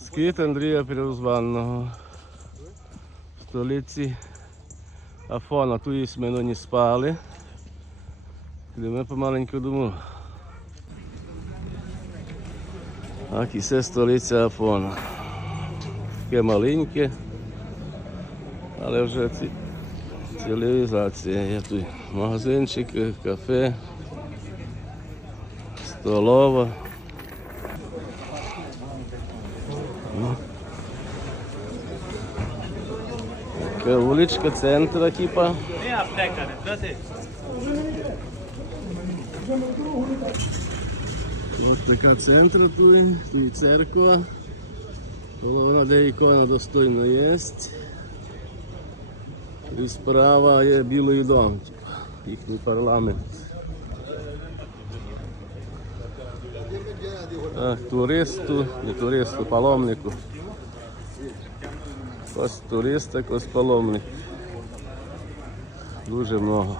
Скіт Андрія Первозванного. В столиці Афона. Тут ми не спали. Йдемо помаленьку дому. І це столиця Афона. Таке маленьке, але вже ці- цивілізація. Є тут магазинчик, кафе, столова. Вуличка центра, типа. Ось така центр тут, тут і церква. Головна, де ікона достойно є. І справа є Білий дом, типа, їхній парламент. Так, туристу, не туристу, паломнику. Ось турист, так ось паломник. Дуже много.